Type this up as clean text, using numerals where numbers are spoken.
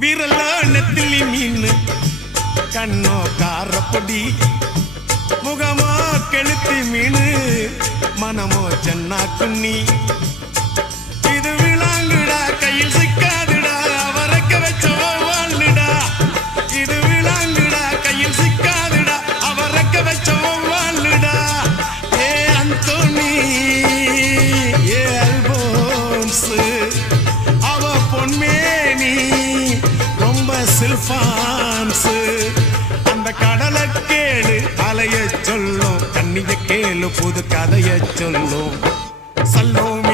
விரல நெத்திலி மீன் கண்ணோ காரப்பொடி முகமோ கெளுத்தி மீன் மனமோ சென்னா குன்னி இது விளாங்குடா கையில் சிக்காதுடா அவரக்க வச்ச வாழ்டா இது விளாங்குடா கையில் சிக்காதுடா அவரக்க வச்ச வாழ்டா ஏ அந்தோனி ஏ அல்போன்ஸ் அவ பொன்மேனி ரொம்ப சில்பான்ஸ் அந்த கடலை கேளு அலைய சொல்லும் கண்ணிய கேளு புது கதைய சொல்லும் சல்லோம்